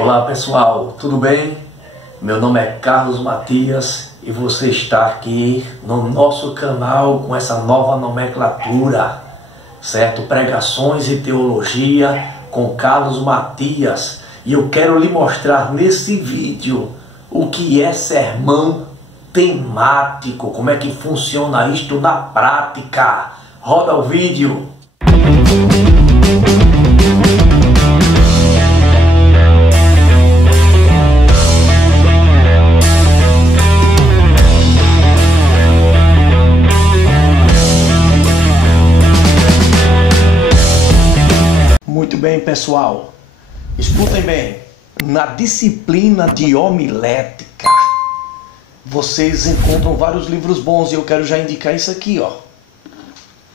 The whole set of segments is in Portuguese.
Olá pessoal, tudo bem? Meu nome é Carlos Matias e você está aqui no nosso canal com essa nova nomenclatura, certo? Pregações e Teologia com Carlos Matias. E eu quero lhe mostrar nesse vídeo o que é sermão temático, como é que funciona isto na prática. Roda o vídeo. Muito bem, pessoal, escutem bem. Na disciplina de homilética, vocês encontram vários livros bons e eu quero já indicar isso aqui, ó.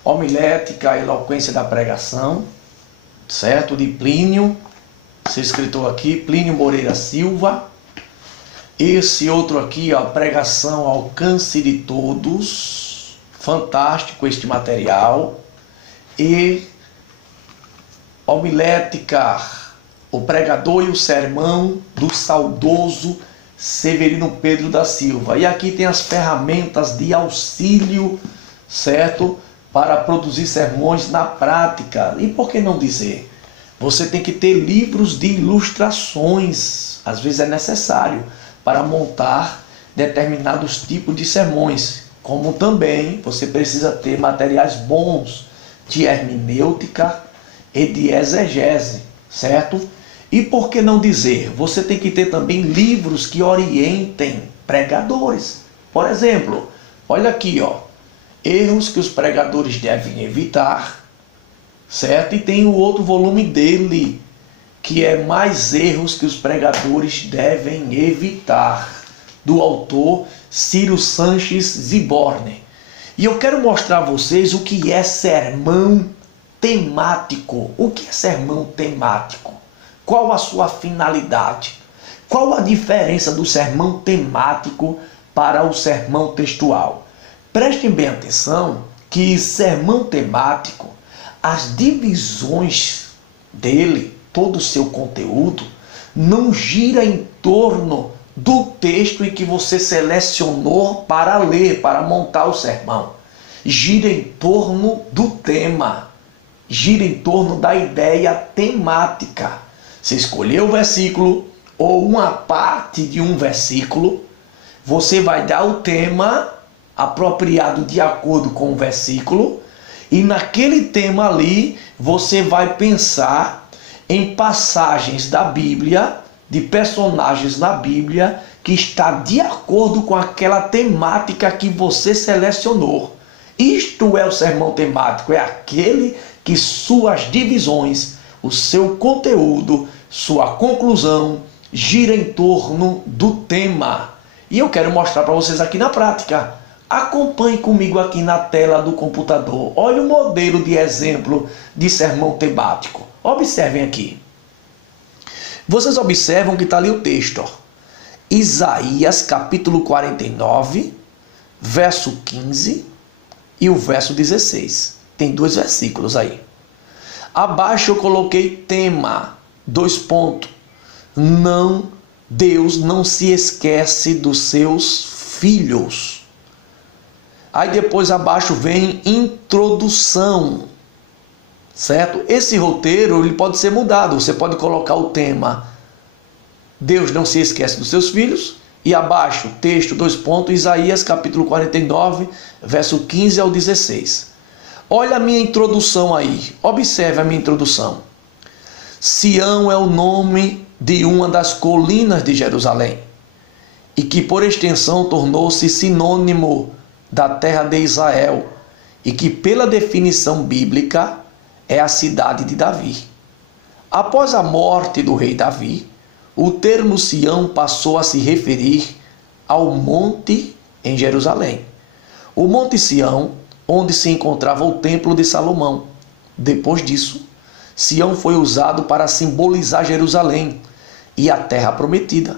Homilética, a eloquência da pregação, certo? De Plínio, esse escritor aqui, Plínio Moreira Silva. Esse outro aqui, ó, Pregação ao Alcance de Todos, fantástico este material. E Homilética, o pregador e o sermão do saudoso Severino Pedro da Silva. E aqui tem as ferramentas de auxílio, certo? Para produzir sermões na prática. E por que não dizer? Você tem que ter livros de ilustrações. Às vezes é necessário para montar determinados tipos de sermões. Como também você precisa ter materiais bons de hermenêutica e de exegese, certo? E por que não dizer? Você tem que ter também livros que orientem pregadores. Por exemplo, olha aqui, ó, erros que os pregadores devem evitar, certo? E tem o outro volume dele, que é mais erros que os pregadores devem evitar, do autor Ciro Sanches Ziborne. E eu quero mostrar a vocês o que é sermão temático. O que é sermão temático? Qual a sua finalidade? Qual a diferença do sermão temático para o sermão textual? Prestem bem atenção que sermão temático, as divisões dele, todo o seu conteúdo, não gira em torno do texto em que você selecionou para ler, para montar o sermão. Gira em torno do tema. Gira em torno da ideia temática. Você escolheu o versículo ou uma parte de um versículo, você vai dar o tema apropriado de acordo com o versículo e naquele tema ali você vai pensar em passagens da Bíblia, de personagens da Bíblia que está de acordo com aquela temática que você selecionou. Isto é o sermão temático, é aquele que suas divisões, o seu conteúdo, sua conclusão gira em torno do tema. E eu quero mostrar para vocês aqui na prática. Acompanhe comigo aqui na tela do computador. Olha o modelo de exemplo de sermão temático. Observem aqui. Vocês observam que está ali o texto, ó. Isaías capítulo 49, verso 15 e o verso 16. Tem dois versículos aí. Abaixo eu coloquei tema, 2 pontos. Não, Deus não se esquece dos seus filhos. Aí depois abaixo vem introdução, certo? Esse roteiro ele pode ser mudado. Você pode colocar o tema Deus não se esquece dos seus filhos. E abaixo, texto, 2 pontos, Isaías capítulo 49, verso 15 ao 16. Olha a minha introdução aí. Observe a minha introdução. Sião é o nome de uma das colinas de Jerusalém, e que por extensão tornou-se sinônimo da terra de Israel, e que pela definição bíblica é a cidade de Davi. Após a morte do rei Davi, o termo Sião passou a se referir ao monte em Jerusalém. O monte Sião, onde se encontrava o templo de Salomão. Depois disso, Sião foi usado para simbolizar Jerusalém e a terra prometida.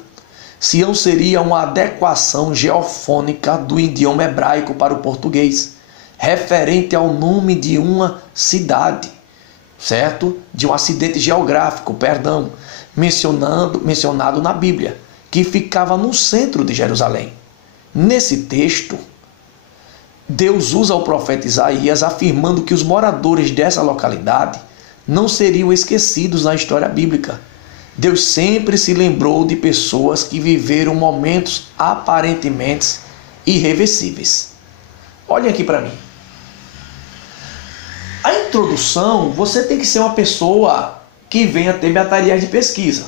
Sião seria uma adequação geofônica do idioma hebraico para o português, referente ao nome de uma cidade, certo? De um acidente geográfico, perdão. mencionado na Bíblia, que ficava no centro de Jerusalém. Nesse texto, Deus usa o profeta Isaías afirmando que os moradores dessa localidade não seriam esquecidos na história bíblica. Deus sempre se lembrou de pessoas que viveram momentos aparentemente irreversíveis. Olhem aqui para mim. A introdução, você tem que ser uma pessoa que venha ter materiais de pesquisa.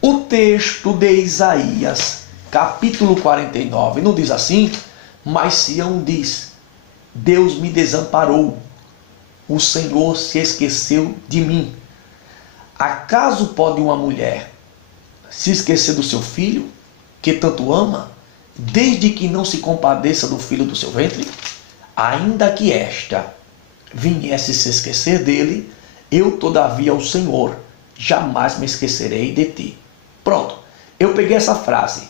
O texto de Isaías, capítulo 49, não diz assim, mas Sião diz: Deus me desamparou, o Senhor se esqueceu de mim. Acaso pode uma mulher se esquecer do seu filho, que tanto ama, desde que não se compadeça do filho do seu ventre? Ainda que esta viesse se esquecer dele, eu todavia, o Senhor, jamais me esquecerei de ti. Pronto, eu peguei essa frase.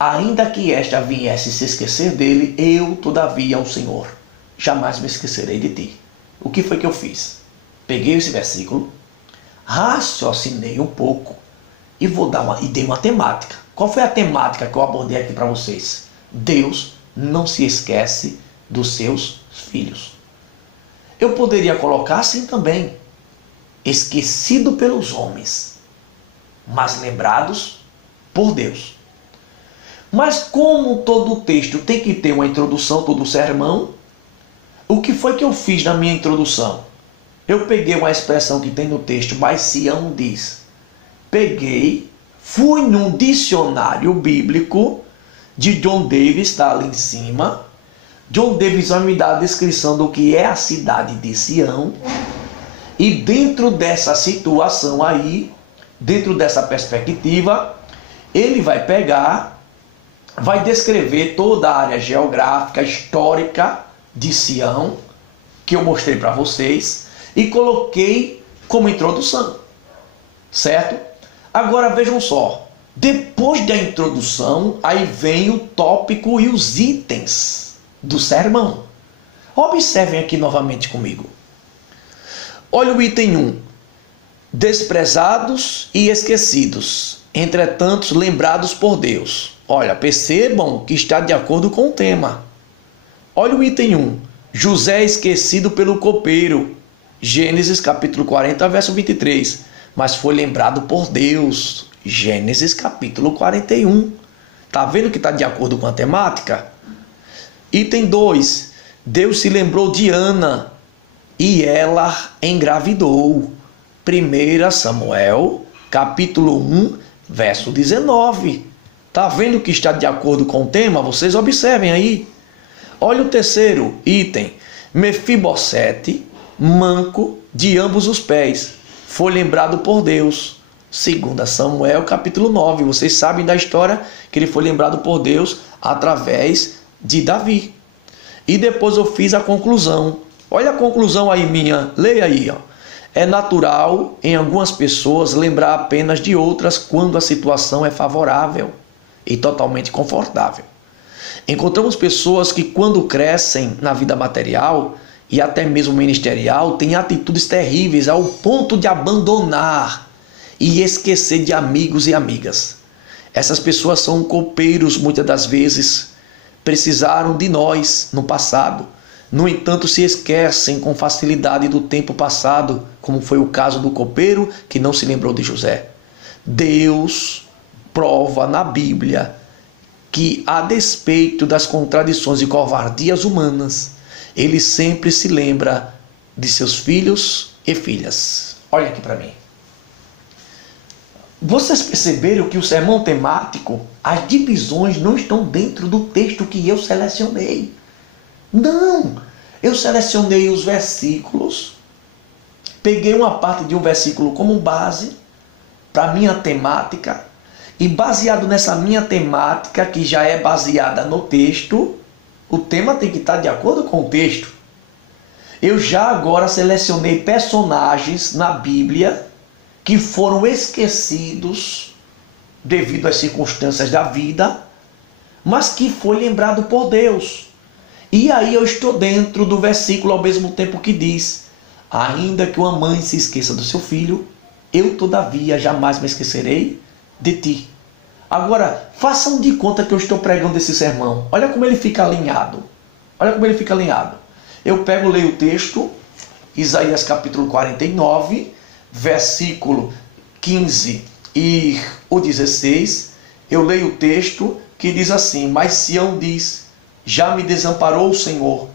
Ainda que esta viesse se esquecer dele, eu todavia, o Senhor, jamais me esquecerei de ti. O que foi que eu fiz? Peguei esse versículo, raciocinei um pouco e dei uma temática. Qual foi a temática que eu abordei aqui para vocês? Deus não se esquece dos seus filhos. Eu poderia colocar assim também: esquecido pelos homens, mas lembrados por Deus. Mas como todo texto tem que ter uma introdução, todo sermão, o que foi que eu fiz na minha introdução? Eu peguei uma expressão que tem no texto, mas Sião diz. Fui num dicionário bíblico de John Davis, está ali em cima. John Davis vai me dar a descrição do que é a cidade de Sião. E dentro dessa situação aí, dentro dessa perspectiva, ele vai descrever toda a área geográfica, histórica de Sião, que eu mostrei para vocês, e coloquei como introdução, certo? Agora vejam só, depois da introdução, aí vem o tópico e os itens do sermão. Observem aqui novamente comigo. Olha o item 1. Desprezados e esquecidos, entretanto lembrados por Deus. Olha, percebam que está de acordo com o tema. Olha o item 1. José esquecido pelo copeiro. Gênesis capítulo 40, verso 23. Mas foi lembrado por Deus. Gênesis capítulo 41. Está vendo que está de acordo com a temática? Item 2. Deus se lembrou de Ana e ela engravidou. 1 Samuel capítulo 1, verso 19. Está vendo que está de acordo com o tema? Vocês observem aí. Olha o terceiro item. Mefibosete, manco de ambos os pés, foi lembrado por Deus. 2 Samuel capítulo 9. Vocês sabem da história que ele foi lembrado por Deus através de Davi. E depois eu fiz a conclusão. Olha a conclusão aí minha. Leia aí. Ó. É natural em algumas pessoas lembrar apenas de outras quando a situação é favorável e totalmente confortável. Encontramos pessoas que, quando crescem na vida material e até mesmo ministerial, têm atitudes terríveis ao ponto de abandonar e esquecer de amigos e amigas. Essas pessoas são copeiros, muitas das vezes, precisaram de nós no passado. No entanto, se esquecem com facilidade do tempo passado, como foi o caso do copeiro que não se lembrou de José. Deus prova na Bíblia que, a despeito das contradições e covardias humanas, ele sempre se lembra de seus filhos e filhas. Olha aqui para mim. Vocês perceberam que o sermão temático, as divisões não estão dentro do texto que eu selecionei. Não! Eu selecionei os versículos, peguei uma parte de um versículo como base para minha temática, e baseado nessa minha temática, que já é baseada no texto, o tema tem que estar de acordo com o texto. Eu já agora selecionei personagens na Bíblia que foram esquecidos devido às circunstâncias da vida, mas que foi lembrado por Deus. E aí eu estou dentro do versículo ao mesmo tempo que diz: ainda que uma mãe se esqueça do seu filho, eu todavia jamais me esquecerei de ti. Agora, façam de conta que eu estou pregando esse sermão. Olha como ele fica alinhado. Olha como ele fica alinhado. Eu pego, leio o texto, Isaías capítulo 49, versículo 15 e o 16. Eu leio o texto que diz assim: mas Sião diz, já me desamparou o Senhor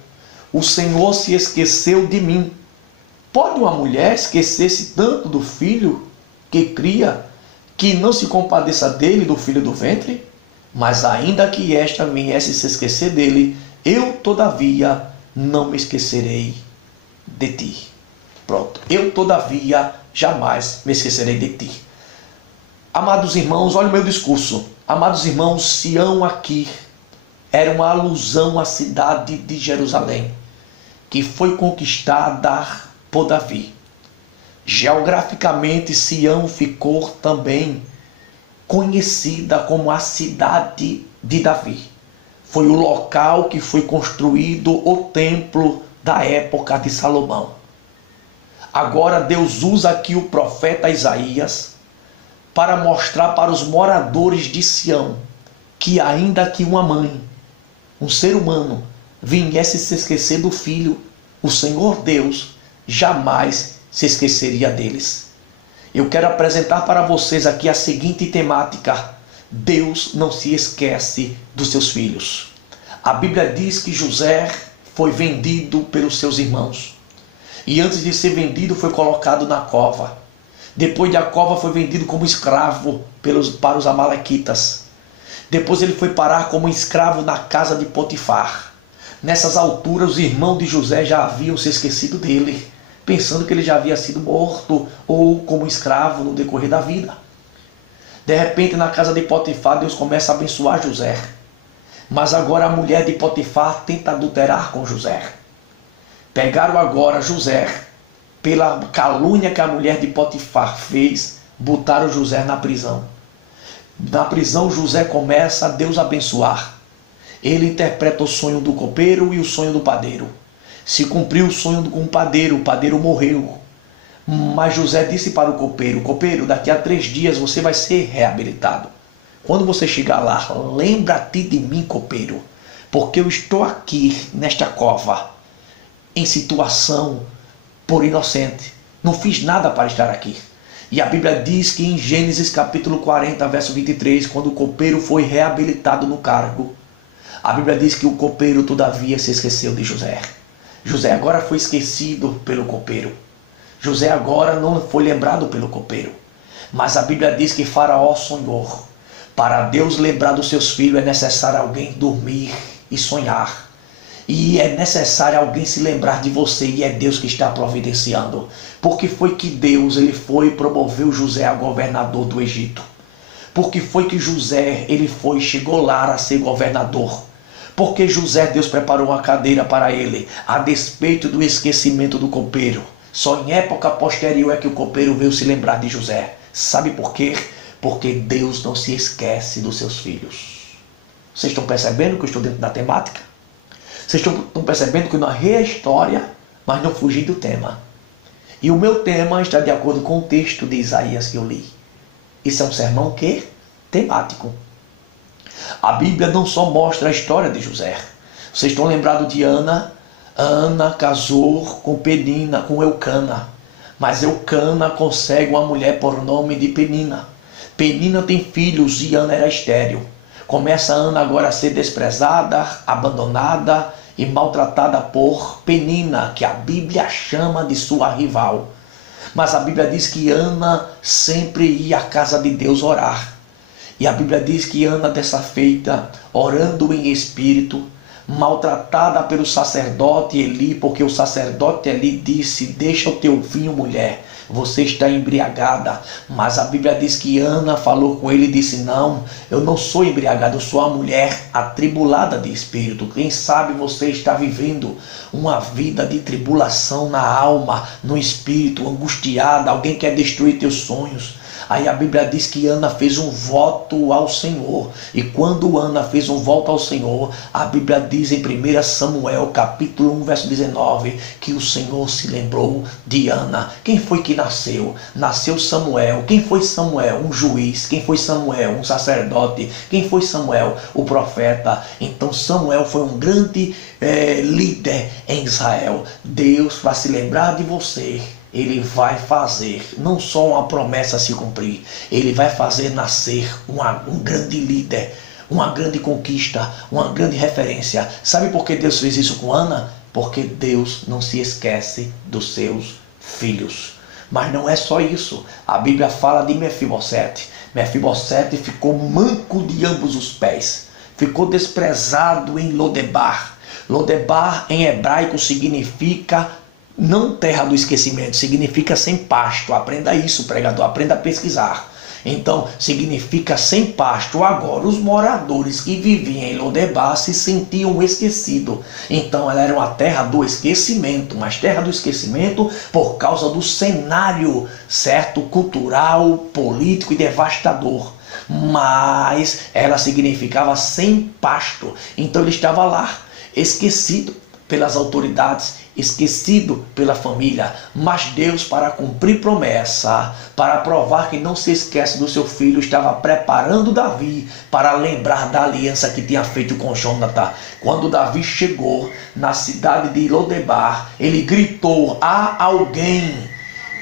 se esqueceu de mim. Pode uma mulher esquecer-se tanto do filho que cria, que não se compadeça dele, do filho do ventre? Mas ainda que esta viesse se esquecer dele, eu todavia não me esquecerei de ti. Pronto, eu todavia jamais me esquecerei de ti. Amados irmãos, olha o meu discurso. Amados irmãos, Sião aqui era uma alusão à cidade de Jerusalém, que foi conquistada por Davi. Geograficamente, Sião ficou também conhecida como a cidade de Davi. Foi o local que foi construído o templo da época de Salomão. Agora Deus usa aqui o profeta Isaías para mostrar para os moradores de Sião que ainda que uma mãe, um ser humano, viesse se esquecer do filho, o Senhor Deus jamais se esqueceria deles. Eu quero apresentar para vocês aqui a seguinte temática: Deus não se esquece dos seus filhos. A Bíblia diz que José foi vendido pelos seus irmãos. E antes de ser vendido, foi colocado na cova. Depois da cova, foi vendido como escravo para os amalequitas. Depois ele foi parar como escravo na casa de Potifar. Nessas alturas, os irmãos de José já haviam se esquecido dele, pensando que ele já havia sido morto ou como escravo no decorrer da vida. De repente, na casa de Potifar, Deus começa a abençoar José. Mas agora a mulher de Potifar tenta adulterar com José. Pegaram agora José, pela calúnia que a mulher de Potifar fez, botaram José na prisão. Na prisão, José começa a Deus abençoar. Ele interpreta o sonho do copeiro e o sonho do padeiro. Se cumpriu o sonho com o padeiro morreu. Mas José disse para o copeiro: copeiro, daqui a 3 dias você vai ser reabilitado. Quando você chegar lá, lembra-te de mim, copeiro, porque eu estou aqui nesta cova, em situação por inocente. Não fiz nada para estar aqui. E a Bíblia diz que em Gênesis capítulo 40, verso 23, quando o copeiro foi reabilitado no cargo, a Bíblia diz que o copeiro todavia se esqueceu de José. José agora foi esquecido pelo copeiro. José agora não foi lembrado pelo copeiro. Mas a Bíblia diz que Faraó sonhou. Para Deus lembrar dos seus filhos é necessário alguém dormir e sonhar. E é necessário alguém se lembrar de você, e é Deus que está providenciando. Porque foi que Deus promoveu José a governador do Egito. Porque foi que José chegou lá a ser governador. Porque José, Deus preparou uma cadeira para ele, a despeito do esquecimento do copeiro. Só em época posterior é que o copeiro veio se lembrar de José. Sabe por quê? Porque Deus não se esquece dos seus filhos. Vocês estão percebendo que eu estou dentro da temática? Vocês estão percebendo que eu narrei a história, mas não fugi do tema. E o meu tema está de acordo com o texto de Isaías que eu li. Isso é um sermão que? Temático. A Bíblia não só mostra a história de José. Vocês estão lembrados de Ana? Ana casou com Penina, com Eucana. Mas Eucana consegue uma mulher por nome de Penina. Penina tem filhos e Ana era estéril. Começa Ana agora a ser desprezada, abandonada e maltratada por Penina, que a Bíblia chama de sua rival. Mas a Bíblia diz que Ana sempre ia à casa de Deus orar. E a Bíblia diz que Ana, dessa feita, orando em espírito, maltratada pelo sacerdote Eli, porque o sacerdote Eli disse: deixa o teu vinho, mulher, você está embriagada. Mas a Bíblia diz que Ana falou com ele e disse: não, eu não sou embriagada, eu sou uma mulher atribulada de espírito. Quem sabe você está vivendo uma vida de tribulação na alma, no espírito, angustiada, alguém quer destruir teus sonhos. Aí a Bíblia diz que Ana fez um voto ao Senhor. E quando Ana fez um voto ao Senhor, a Bíblia diz em 1 Samuel, capítulo 1, verso 19, que o Senhor se lembrou de Ana. Quem foi que nasceu? Nasceu Samuel. Quem foi Samuel? Um juiz. Quem foi Samuel? Um sacerdote. Quem foi Samuel? O profeta. Então Samuel foi um grande líder em Israel. Deus, para se lembrar de você, Ele vai fazer não só uma promessa se cumprir, Ele vai fazer nascer um grande líder, uma grande conquista, uma grande referência. Sabe por que Deus fez isso com Ana? Porque Deus não se esquece dos seus filhos. Mas não é só isso. A Bíblia fala de Mefibosete. Mefibosete ficou manco de ambos os pés. Ficou desprezado em Lodebar. Lodebar em hebraico significa não terra do esquecimento, significa sem pasto. Aprenda isso, pregador, aprenda a pesquisar. Então, significa sem pasto. Agora, os moradores que viviam em Lodebar se sentiam esquecidos. Então, ela era uma terra do esquecimento, mas terra do esquecimento por causa do cenário, certo, cultural, político e devastador. Mas ela significava sem pasto. Então, ele estava lá, esquecido pelas autoridades, esquecido pela família. Mas Deus, para cumprir promessa, para provar que não se esquece do seu filho, estava preparando Davi para lembrar da aliança que tinha feito com Jonathan. Quando Davi chegou na cidade de Lodebar, ele gritou: há alguém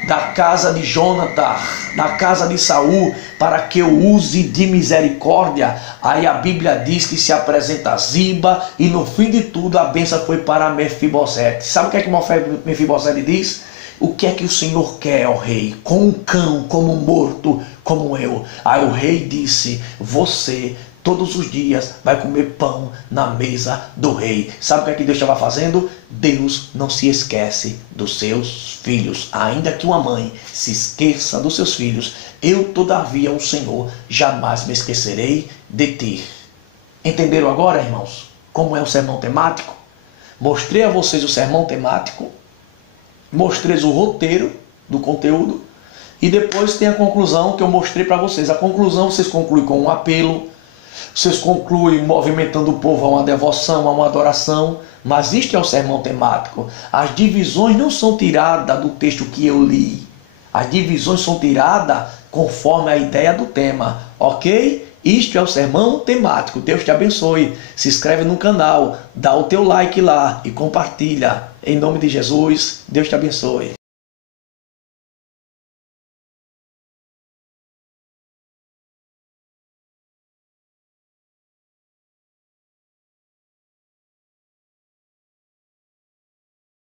da casa de Jonathan, da casa de Saul, para que eu use de misericórdia. Aí a Bíblia diz que se apresenta Ziba, e no fim de tudo a bênção foi para Mefibosete. Sabe o que é que Mefibosete diz? O que é que o Senhor quer, ó rei? Como um cão, como um morto, como eu. Aí o rei disse: você todos os dias vai comer pão na mesa do rei. Sabe o que é que Deus estava fazendo? Deus não se esquece dos seus filhos. Ainda que uma mãe se esqueça dos seus filhos, eu todavia, o Senhor, jamais me esquecerei de ti. Entenderam agora, irmãos, como é o sermão temático? Mostrei a vocês o sermão temático, mostrei o roteiro do conteúdo, e depois tem a conclusão que eu mostrei para vocês. A conclusão vocês concluem com um apelo, vocês concluem movimentando o povo a uma devoção, a uma adoração. Mas isto é o sermão temático. As divisões não são tiradas do texto que eu li. As divisões são tiradas conforme a ideia do tema. Ok? Isto é o sermão temático. Deus te abençoe. Se inscreve no canal, dá o teu like lá e compartilha. Em nome de Jesus, Deus te abençoe.